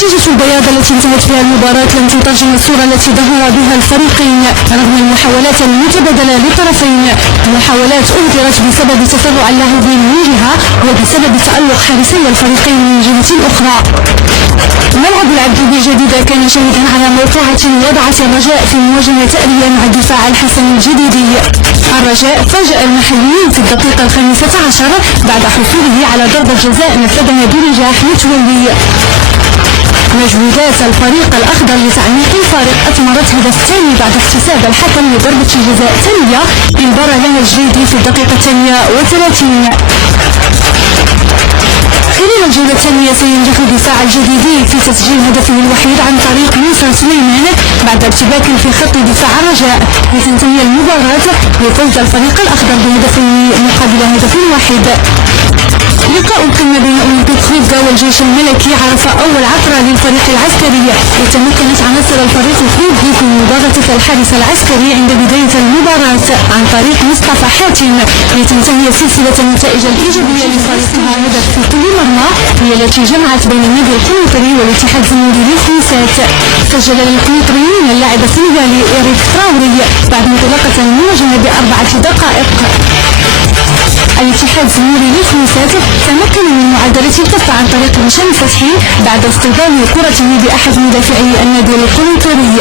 نتيجة البياض التي انتهت بها المباراة لم تترجم الصورة التي ظهر بها الفريقين رغم المحاولات المتبادلة للطرفين. محاولات أهدرت بسبب تسرع اللاعبين من جهة وبسبب تألق حارسي الفريقين من جهة أخرى. ملعب العبد بالجديدة كان شاهدا على موقعة وضعت الرجاء في مواجهة تألية مع الدفاع الحسن الجديدي. الرجاء فاجأ المحليين في الدقيقة 15 بعد حصوله على ضربة جزاء نفذها بنجاح متولي. مجهودات الفريق الأخضر لتعميق الفارق أثمرت هدف ثاني بعد احتساب الحكم لضربة جزاء ثانية انبار لها الجديدي في الدقيقة 38. خلال الجولة الثانية سينجح دفاع الجديدي في تسجيل هدفه الوحيد عن طريق موسى سليمان بعد ارتباك في خط دفاع الرجاء لتنتهي المباراة بفوز الفريق الأخضر بهدفين مقابل هدف واحد. لقاء القمة بين أولمبيك خوفغا والجيش الملكي عرف أول عثرة للفريق العسكري وتمكنت عناصر الفريق الخوفغي في مضاغطة الحارس العسكري عند بداية المباراة عن طريق مصطفى حاتم لتنتهي سلسلة النتائج الإيجابية لفريقها هدف في كل مرمى هي التي جمعت بين النادي القنيطري والاتحاد الزمالي للخمسات. سجل القنيطريين اللاعب السنغالي إريك تراوري بعد انطلاقة المواجهة ب4 دقائق. الاتحاد الزمالي للخمسات تمكن من معادلة الكفة عن طريق هشام فتحي بعد اصطدام كرته بأحد مدافعي النادي القنيطري.